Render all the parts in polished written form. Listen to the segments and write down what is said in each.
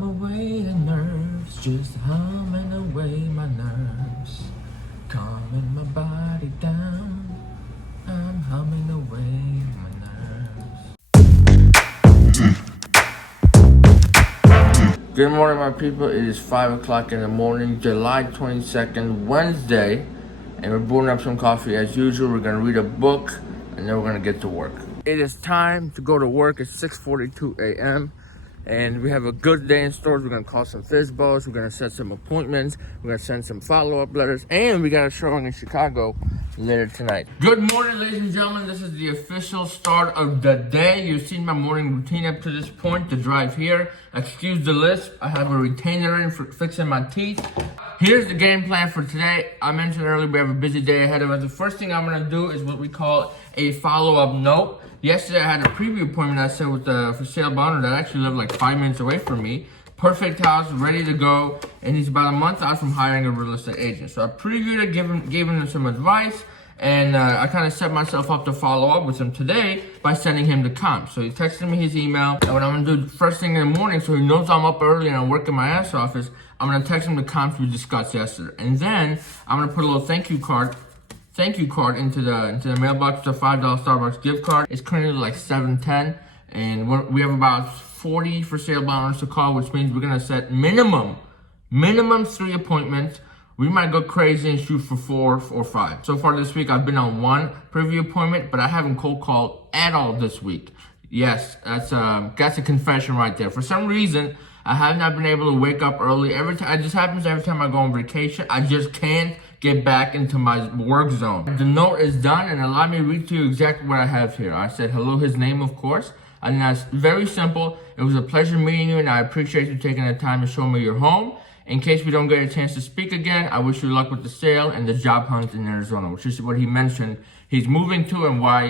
hum away the nerves, just humming away my nerves, calming my body down. I'm humming away my nerves. Good morning, my people. It is 5 o'clock in the morning, July 22nd, Wednesday, and we're brewing up some coffee as usual. We're gonna read a book, and then we're gonna get to work. It is time to go to work. It's 6:42 a.m. and we have a good day in stores. We're gonna call some Fizbos. We're gonna set some appointments. We're gonna send some follow-up letters, and we got a showing in Chicago later tonight. Good morning, ladies and gentlemen. This is the official start of the day. You've seen my morning routine up to this point. The drive here. Excuse the lisp. I have a retainer in for fixing my teeth. Here's the game plan for today. I mentioned earlier we have a busy day ahead of us. The first thing I'm gonna do is what we call a follow-up note. Yesterday I had a preview appointment I said with the for sale owner that actually lived like 5 minutes away from me. Perfect house, ready to go, and he's about a month out from hiring a real estate agent. So I previewed it, gave him some advice, and I kind of set myself up to follow up with him today by sending him the comps. So he texted me his email, and what I'm gonna do first thing in the morning, so he knows I'm up early and I'm working my ass off, is I'm gonna text him the comps we discussed yesterday, and then I'm gonna put a little thank you card into the mailbox. The $5 Starbucks gift card. It's currently like 7:10, and we have about 40 for sale owners to call, which means we're gonna set minimum 3 appointments. We might go crazy and shoot for 4 or 5. So far this week, I've been on 1 preview appointment, but I haven't cold called at all this week. Yes, that's a confession right there. For some reason, I have not been able to wake up early. It just happens every time I go on vacation. I just can't get back into my work zone. The note is done, and allow me to read to you exactly what I have here. I said hello, his name, of course. And that's very simple. It was a pleasure meeting you, and I appreciate you taking the time to show me your home. In case we don't get a chance to speak again, I wish you luck with the sale and the job hunt in Arizona, which is what he mentioned he's moving to and why,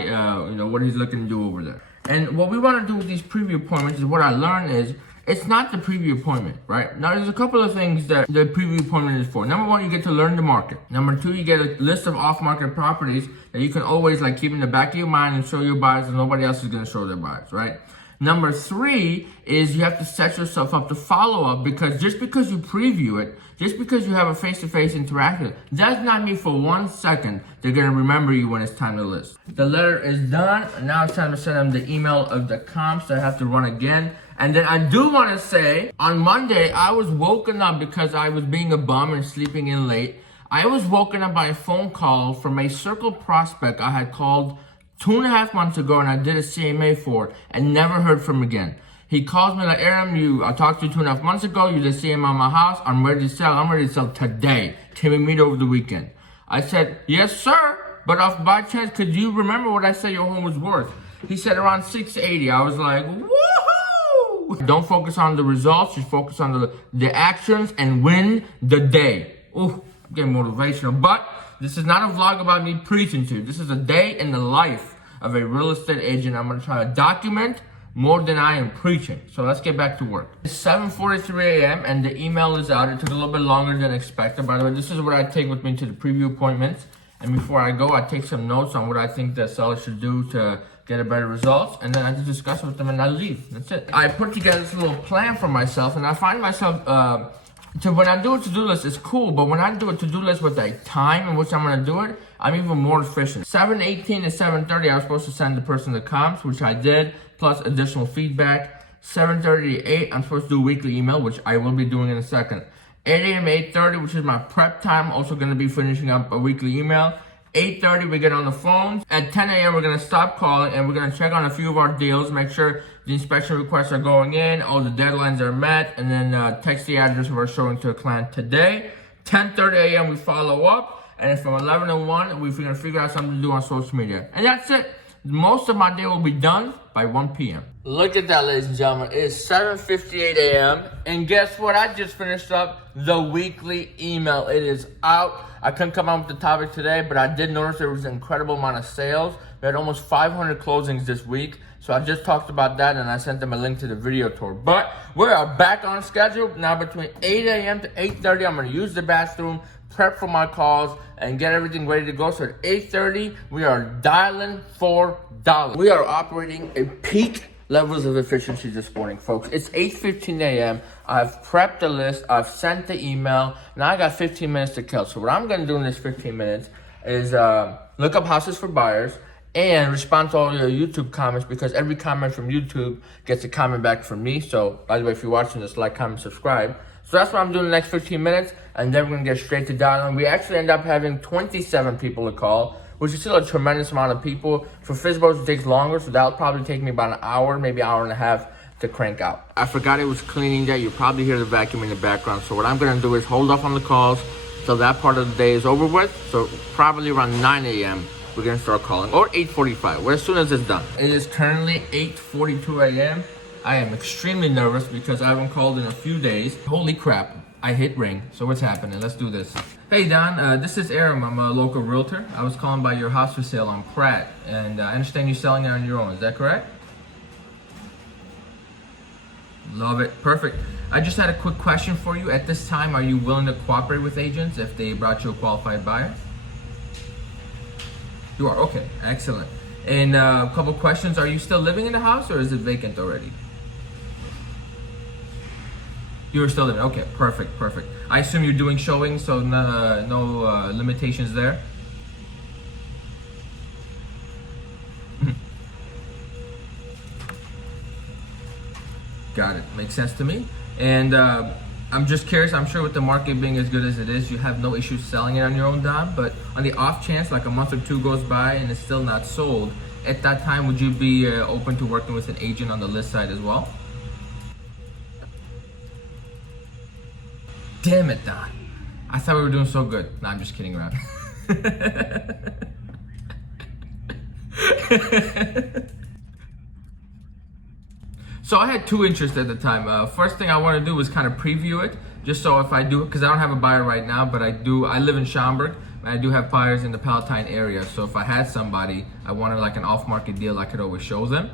what he's looking to do over there. And what we want to do with these preview appointments is what I learned is it's not the preview appointment, right? Now, there's a couple of things that the preview appointment is for. Number 1, you get to learn the market. Number 2, you get a list of off-market properties that you can always keep in the back of your mind and show your buyers, and nobody else is going to show their buyers, right? Number 3 is you have to set yourself up to follow up, because just because you preview it, just because you have a face-to-face interaction, does not mean for 1 second they're going to remember you when it's time to list. The letter is done, and now it's time to send them the email of the comps that I have to run again. And then I do want to say, on Monday, I was woken up because I was being a bum and sleeping in late. I was woken up by a phone call from a Circle prospect I had called 2.5 months ago, and I did a CMA for, and never heard from him again. He calls me like, Aram, I talked to you 2.5 months ago. You did CMA on my house. I'm ready to sell. I'm ready to sell today. Can we meet over the weekend? I said, yes, sir. But if by chance, could you remember what I said your home was worth? He said around 680. I was like, woohoo! Don't focus on the results. Just focus on the actions and win the day. Ooh, I'm getting motivational. But this is not a vlog about me preaching to you. This is a day in the life of a real estate agent. I'm going to try to document more than I am preaching. So let's get back to work. It's 7:43 a.m. and the email is out. It took a little bit longer than expected. By the way, this is what I take with me to the preview appointments. And before I go, I take some notes on what I think the seller should do to get a better results, and then I just discuss it with them and I leave. That's it. I put together this little plan for myself, and I find myself when I do a to-do list, it's cool, but when I do a to-do list with a time in which I'm gonna do it, I'm even more efficient. 7:18 to 7:30, I was supposed to send the person the comps, which I did, plus additional feedback. 7:30 to 8, I'm supposed to do a weekly email, which I will be doing in a second. 8 a.m. to 8:30, which is my prep time, also gonna be finishing up a weekly email. 8:30, we get on the phones. At 10 a.m., we're going to stop calling, and we're going to check on a few of our deals, make sure the inspection requests are going in, all the deadlines are met, and then text the address we're showing to a client today. 10:30 a.m., we follow up, and from 11 to 1, we're going to figure out something to do on social media. And that's it. Most of my day will be done by 1 p.m. Look at that, ladies and gentlemen. It is 7:58 a.m. And guess what? I just finished up the weekly email. It is out. I couldn't come out with the topic today, but I did notice there was an incredible amount of sales. We had almost 500 closings this week. So I just talked about that, and I sent them a link to the video tour. But we are back on schedule. Now between 8 a.m. to 8:30, I'm going to use the bathroom, prep for my calls, and get everything ready to go. So at 8:30, we are dialing for dollars. We are operating at peak levels of efficiency this morning, folks. It's 8:15 a.m. I've prepped the list, I've sent the email, now I got 15 minutes to kill. So what I'm gonna do in this 15 minutes is look up houses for buyers and respond to all your YouTube comments, because every comment from YouTube gets a comment back from me. So by the way, if you're watching this, like, comment, subscribe. So that's what I'm doing the next 15 minutes, and then we're gonna get straight to dialing. We actually end up having 27 people to call, which is still a tremendous amount of people. For FizzBuzz, it takes longer, so that'll probably take me about an hour, maybe an hour and a half to crank out. I forgot it was cleaning day. You probably hear the vacuum in the background. So what I'm gonna do is hold off on the calls till that part of the day is over with. So probably around 9 a.m. we're gonna start calling, or 8:45, as soon as it's done. It is currently 8:42 a.m. I am extremely nervous because I haven't called in a few days. Holy crap, I hit ring. So what's happening? Let's do this. Hey Don, this is Aram. I'm a local realtor. I was calling by your house for sale on Pratt, and I understand you're selling it on your own. Is that correct? Love it. Perfect. I just had a quick question for you. At this time, are you willing to cooperate with agents if they brought you a qualified buyer? You are? Okay. Excellent. And a couple questions. Are you still living in the house, or is it vacant already? You're still living. Okay. Perfect. Perfect. I assume you're doing showings, so no limitations there? Got it. Makes sense to me. And I'm just curious, I'm sure with the market being as good as it is, you have no issues selling it on your own, Don, but on the off chance, like a month or two goes by and it's still not sold, at that time, would you be open to working with an agent on the list side as well? Damn it, Don. I thought we were doing so good. No, I'm just kidding around. So I had two interests at the time. First thing I want to do was kind of preview it, just so if I do, because I don't have a buyer right now, but I live in Schaumburg, and I do have buyers in the Palatine area. So if I had somebody, I wanted like an off-market deal, I could always show them.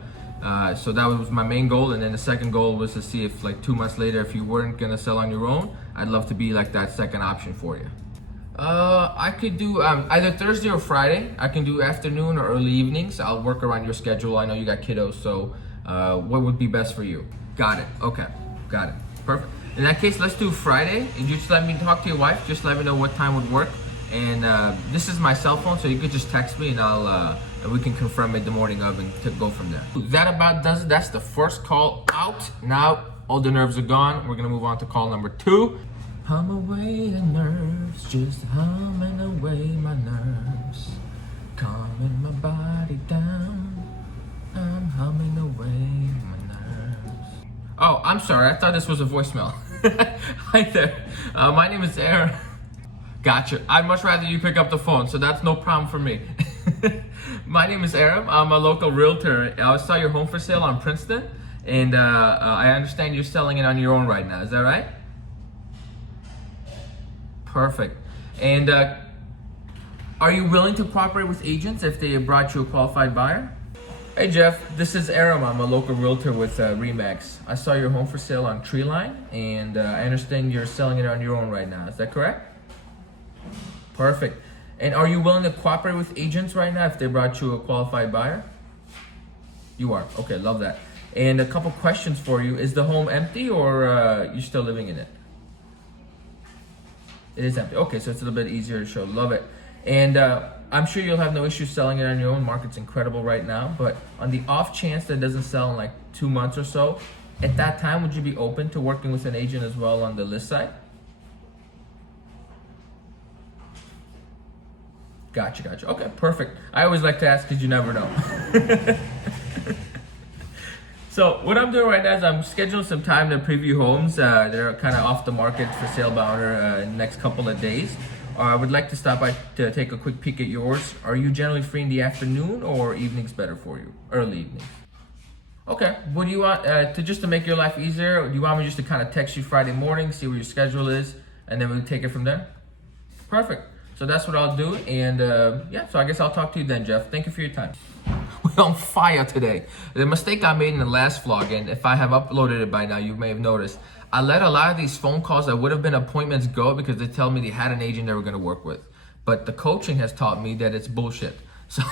So that was my main goal. And then the second goal was to see if like 2 months later, if you weren't gonna sell on your own, I'd love to be like that second option for you. I could do either Thursday or Friday. I can do afternoon or early evenings. I'll work around your schedule. I know you got kiddos, so what would be best for you? Got it. Okay. Got it. Perfect. In that case, let's do Friday. And you just let me talk to your wife. Just let me know what time would work. And this is my cell phone, so you could just text me, and and we can confirm it the morning of and to go from there. That about does it. That's the first call out. Now all the nerves are gone. We're gonna move on to call number 2. Hum away the nerves, just humming away my nerves, calming my body down. I'm humming away my nerves. Oh, I'm sorry. I thought this was a voicemail. Hi there. My name is Aaron. Gotcha. I'd much rather you pick up the phone, so that's no problem for me. My name is Aram. I'm a local realtor. I saw your home for sale on Princeton, and I understand you're selling it on your own right now. Is that right? Perfect. And are you willing to cooperate with agents if they brought you a qualified buyer? Hey Jeff, this is Aram. I'm a local realtor with Remax. I saw your home for sale on Treeline, and I understand you're selling it on your own right now. Is that correct? Perfect. And are you willing to cooperate with agents right now if they brought you a qualified buyer? You are. Okay, love that. And a couple questions for you. Is the home empty, or you still living in it? It is empty. Okay, so it's a little bit easier to show. Love it. And I'm sure you'll have no issues selling it on your own. Market's incredible right now. But on the off chance that it doesn't sell in like 2 months or so, at that time, would you be open to working with an agent as well on the list side? Gotcha. Okay, perfect. I always like to ask because you never know. So what I'm doing right now is I'm scheduling some time to preview homes that are kind of off the market for sale by owner in the next couple of days. I would like to stop by to take a quick peek at yours. Are you generally free in the afternoon, or evenings better for you? Early evenings. Okay. What do you want to make your life easier? Do you want me just to kind of text you Friday morning, see what your schedule is, and then we'll take it from there? Perfect. So that's what I'll do. And yeah, so I guess I'll talk to you then, Jeff. Thank you for your time. We're on fire today. The mistake I made in the last vlog, and if I have uploaded it by now, you may have noticed, I let a lot of these phone calls that would have been appointments go because they tell me they had an agent they were going to work with. But the coaching has taught me that it's bullshit. So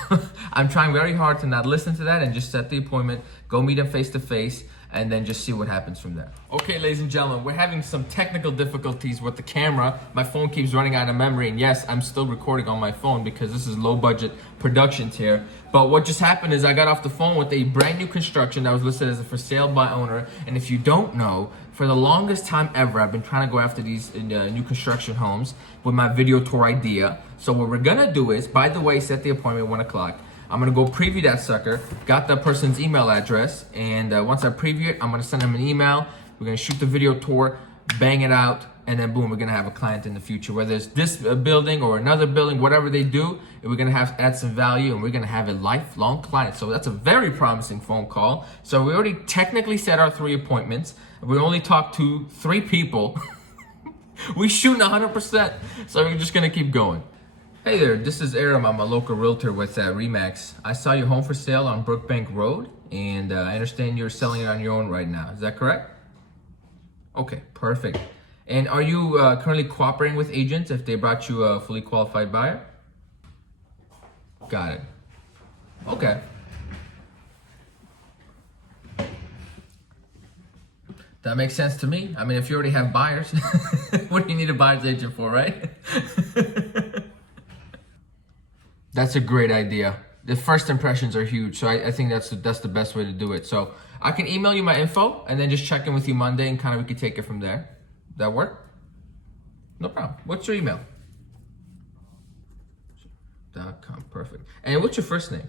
I'm trying very hard to not listen to that and just set the appointment, go meet them face to face, and then just see what happens from there. Okay, ladies and gentlemen, we're having some technical difficulties with the camera. My phone keeps running out of memory, and yes, I'm still recording on my phone because this is low budget productions here. But what just happened is I got off the phone with a brand new construction that was listed as a for sale by owner. And if you don't know, for the longest time ever, I've been trying to go after these new construction homes with my video tour idea. So what we're gonna do is, by the way, set the appointment at 1 o'clock. I'm gonna go preview that sucker, got that person's email address, and once I preview it, I'm gonna send them an email. We're gonna shoot the video tour, bang it out, and then boom, we're gonna have a client in the future. Whether it's this building or another building, whatever they do, we're gonna have add some value, and we're gonna have a lifelong client. So that's a very promising phone call. So we already technically set our 3 appointments. We only talked to 3 people. We shooting 100%, so we're just gonna keep going. Hey there, this is Aram. I'm a local realtor with Remax. I saw your home for sale on Brookbank Road, and I understand you're selling it on your own right now. Is that correct? Okay, perfect. And are you currently cooperating with agents if they brought you a fully qualified buyer? Got it. Okay. That makes sense to me. I mean, if you already have buyers, what do you need a buyer's agent for, right? That's a great idea. The first impressions are huge, so I think that's the best way to do it. So I can email you my info and then just check in with you Monday, and kind of we can take it from there. That work? No problem. What's your email? .com. Perfect. And what's your first name?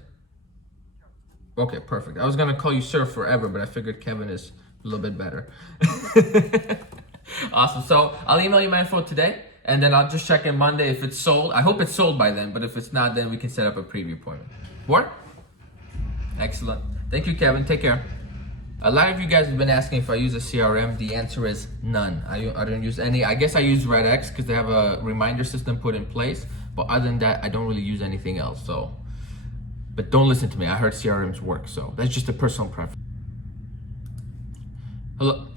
Okay, perfect. I was gonna call you Sir forever, but I figured Kevin is a little bit better. Awesome. So I'll email you my info today, and then I'll just check in Monday if it's sold. I hope it's sold by then, but if it's not, then we can set up a preview appointment. Work? Excellent. Thank you, Kevin. Take care. A lot of you guys have been asking if I use a CRM. The answer is none. I don't use any. I guess I use RedX because they have a reminder system put in place. But other than that, I don't really use anything else. So, but don't listen to me. I heard CRMs work. So that's just a personal preference. Hello.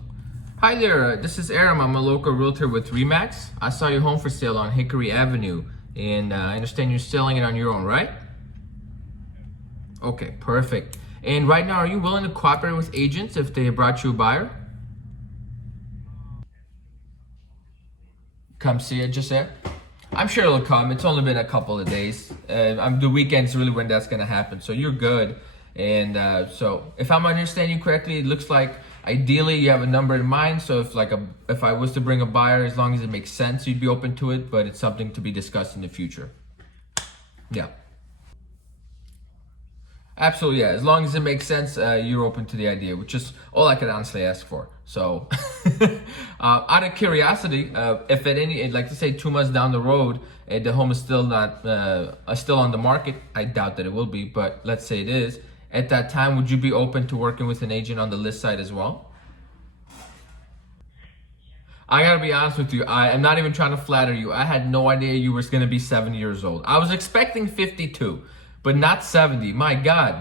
Hi there. This is Aram. I'm a local realtor with Remax. I saw your home for sale on Hickory Avenue, and I understand you're selling it on your own, right? Okay, perfect. And right now, are you willing to cooperate with agents if they brought you a buyer? Come see it, just say. I'm sure it'll come. It's only been a couple of days. The weekend's really when that's gonna happen. So you're good. And so if I'm understanding you correctly, it looks like ideally you have a number in mind. So if I was to bring a buyer, as long as it makes sense, you'd be open to it. But it's something to be discussed in the future. Yeah. Absolutely, yeah. As long as it makes sense, you're open to the idea, which is all I could honestly ask for. So, out of curiosity, if at any, like to say 2 months down the road, the home is still not, still on the market, I doubt that it will be, but let's say it is. At that time, would you be open to working with an agent on the list side as well? I gotta be honest with you, I am not even trying to flatter you. I had no idea you were gonna be 70 years old. I was expecting 52. But not 70, my God.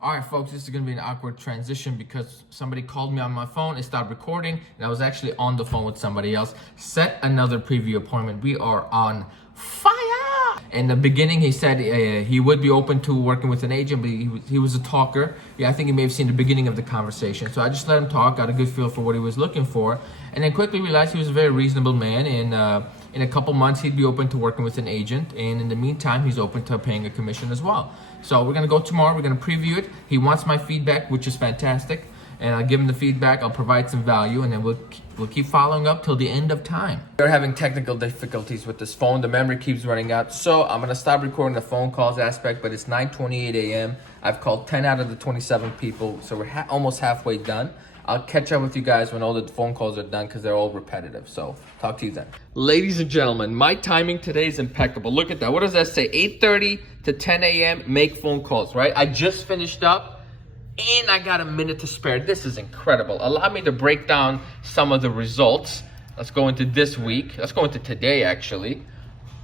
All right, folks, this is gonna be an awkward transition because somebody called me on my phone, it stopped recording, and I was actually on the phone with somebody else. Set another preview appointment. We are on fire. In the beginning, he said he would be open to working with an agent, but he was a talker. Yeah, I think he may have seen the beginning of the conversation. So I just let him talk, got a good feel for what he was looking for, and then quickly realized he was a very reasonable man, and in a couple months, he'd be open to working with an agent, and in the meantime, he's open to paying a commission as well. So we're gonna go tomorrow, we're gonna preview it. He wants my feedback, which is fantastic, and I'll give him the feedback, I'll provide some value, and then we'll keep following up till the end of time. We're having technical difficulties with this phone, the memory keeps running out, so I'm gonna stop recording the phone calls aspect, but it's 9:28 a.m. I've called 10 out of the 27 people, so we're almost halfway done. I'll catch up with you guys when all the phone calls are done because they're all repetitive. So talk to you then. Ladies and gentlemen, my timing today is impeccable. Look at that. What does that say? 8:30 to 10 a.m. Make phone calls, right? I just finished up and I got a minute to spare. This is incredible. Allow me to break down some of the results. Let's go into this week. Let's go into today, actually.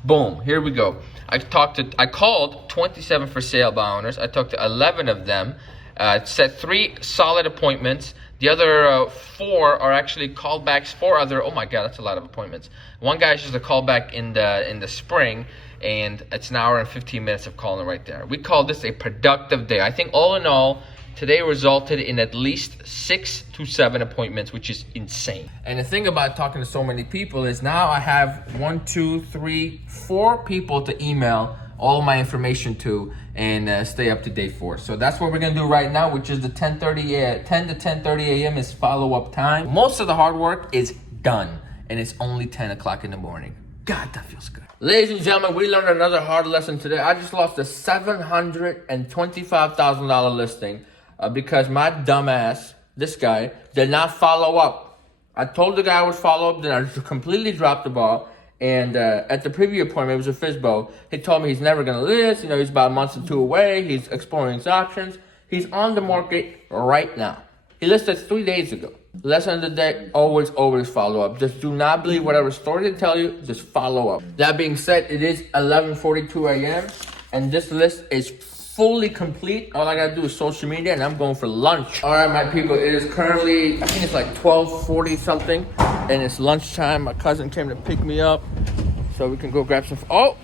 Boom, here we go. I called 27 for sale by owners. I talked to 11 of them. Set 3 solid appointments. The other 4 are actually callbacks for other. Oh my God, that's a lot of appointments. One guy is just a callback in the spring, and it's an hour and 15 minutes of calling right there. We call this a productive day. I think all in all, Today resulted in at least 6 to 7 appointments, which is insane. And the thing about talking to so many people is now I have 1, 2, 3, 4 people to email all my information to and stay up to date for. So that's what we're gonna do right now, which is the 10 to 10:30 a.m. is follow-up time. Most of the hard work is done, and it's only 10 o'clock in the morning. God, that feels good. Ladies and gentlemen, we learned another hard lesson today. I just lost a $725,000 listing because my dumbass, this guy, did not follow up. I told the guy I would follow up, then I just completely dropped the ball. And at the preview appointment, it was a FSBO. He told me he's never going to list. You know, he's about a month or 2 away. He's exploring his options. He's on the market right now. He listed 3 days ago. Lesson of the day, always follow up. Just do not believe whatever story they tell you. Just follow up. That being said, it is 11:42 a.m. and this list is fully complete. All I gotta do is social media and I'm going for lunch. All right, my people, it is currently, I think it's like 12:40 something and it's lunchtime. My cousin came to pick me up so we can go grab some, oh!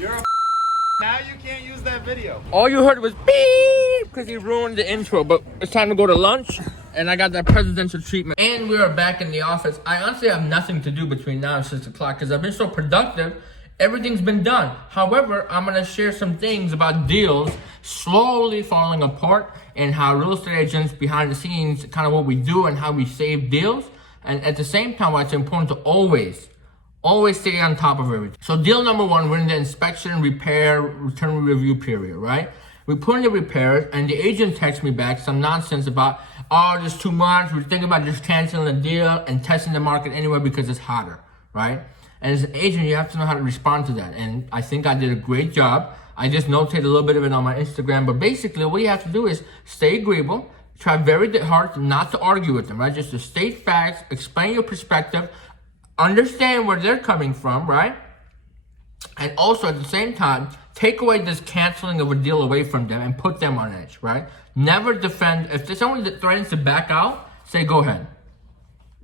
Now you can't use that video. All you heard was beep because he ruined the intro, but it's time to go to lunch and I got that presidential treatment. And we are back in the office. I honestly have nothing to do between now and 6 o'clock because I've been so productive. Everything's been done. However, I'm gonna share some things about deals slowly falling apart and how real estate agents behind the scenes, kind of what we do and how we save deals. And at the same time, why it's important to always stay on top of everything. So deal number 1, we're in the inspection, repair, return review period, right? We put in the repairs and the agent texts me back some nonsense about, oh, there's too much. We're thinking about just canceling the deal and testing the market anyway because it's hotter, right? And as an agent, you have to know how to respond to that. And I think I did a great job. I just notated a little bit of it on my Instagram. But basically, what you have to do is stay agreeable. Try very hard not to argue with them, right? Just to state facts, explain your perspective, understand where they're coming from, right? And also at the same time, take away this canceling of a deal away from them and put them on edge, right? Never defend. If there's someone that threatens to back out, say, go ahead.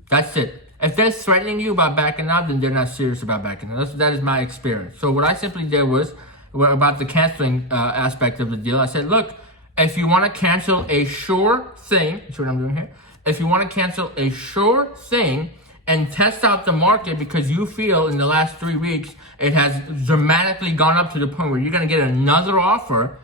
That's it. If they're threatening you about backing out, then they're not serious about backing out. That is my experience. So what I simply did was, about the canceling aspect of the deal, I said, look, if you want to cancel a sure thing, that's what I'm doing here. If you want to cancel a sure thing and test out the market because you feel in the last 3 weeks it has dramatically gone up to the point where you're going to get another offer,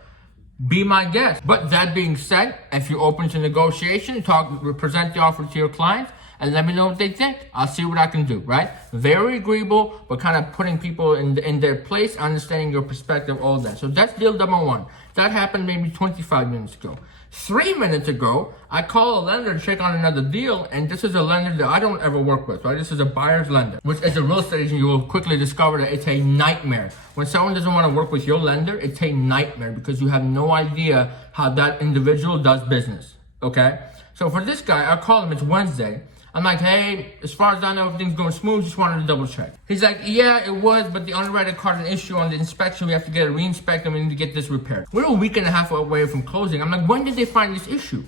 be my guest. But that being said, if you're open to negotiation, present the offer to your clients, and let me know what they think. I'll see what I can do, right? Very agreeable, but kind of putting people in their place, understanding your perspective, all that. So that's deal number 1. That happened maybe 25 minutes ago. 3 minutes ago, I call a lender to check on another deal, and this is a lender that I don't ever work with, right? This is a buyer's lender, which as a real estate agent, you will quickly discover that it's a nightmare. When someone doesn't want to work with your lender, it's a nightmare because you have no idea how that individual does business, okay? So for this guy, I call him, it's Wednesday. I'm like, hey, as far as I know, everything's going smooth. Just wanted to double check. He's like, yeah, it was, but the underwriter caught an issue on the inspection. We have to get it re-inspected and we need to get this repaired. We're a week and a half away from closing. I'm like, when did they find this issue?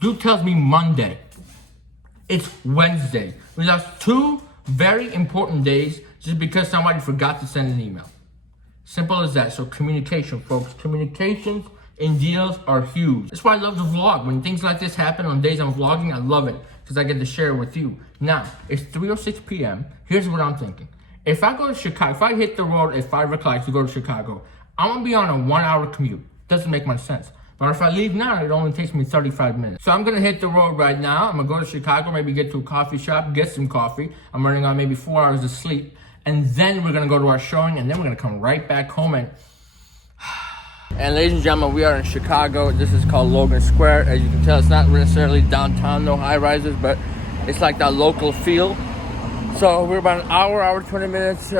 Dude tells me Monday. It's Wednesday. We lost 2 very important days just because somebody forgot to send an email. Simple as that. So communication, folks. Communications in deals are huge. That's why I love to vlog. When things like this happen on days I'm vlogging, I love it because I get to share it with you. Now, it's 3:06 p.m. Here's what I'm thinking. If I go to Chicago, if I hit the road at 5 o'clock to go to Chicago, I'm gonna be on a 1-hour commute. Doesn't make much sense. But if I leave now, it only takes me 35 minutes. So I'm gonna hit the road right now. I'm gonna go to Chicago, maybe get to a coffee shop, get some coffee. I'm running on maybe 4 hours of sleep. And then we're gonna go to our showing, and then we're gonna come right back home and ladies and gentlemen, we are in Chicago. This is called Logan Square. As you can tell, it's not necessarily downtown, no high rises, but it's like that local feel. So we're about an hour, 20 minutes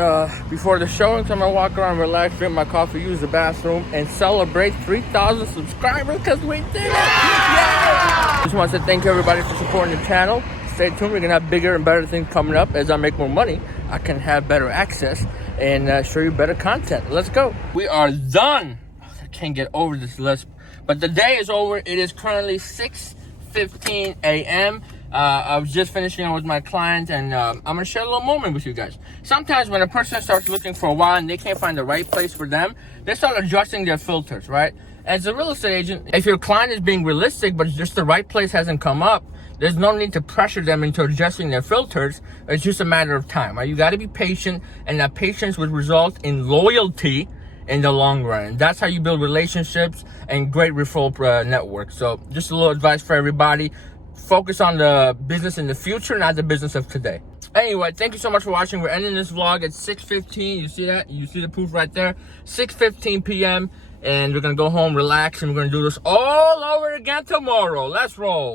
before the showing. So I'm gonna walk around, relax, drink my coffee, use the bathroom, and celebrate 3,000 subscribers because we did it! Yeah! Just want to say thank you everybody for supporting the channel. Stay tuned, we're gonna have bigger and better things coming up. As I make more money, I can have better access and show you better content. Let's go. We are done. Can't get over this list, but the day is over. It is currently 6:15 a.m. I was just finishing up with my client, and I'm gonna share a little moment with you guys. Sometimes when a person starts looking for a while and they can't find the right place for them, they start adjusting their filters, right? As a real estate agent, if your client is being realistic, but just the right place hasn't come up, there's no need to pressure them into adjusting their filters. It's just a matter of time, right? You got to be patient, and that patience would result in loyalty in the long run. That's how you build relationships and great referral network. So just a little advice for everybody. Focus on the business in the future, not the business of today. Anyway, thank you so much for watching. We're ending this vlog at 6:15. You see that? You see the proof right there? 6:15 p.m. And we're going to go home, relax, and we're going to do this all over again tomorrow. Let's roll.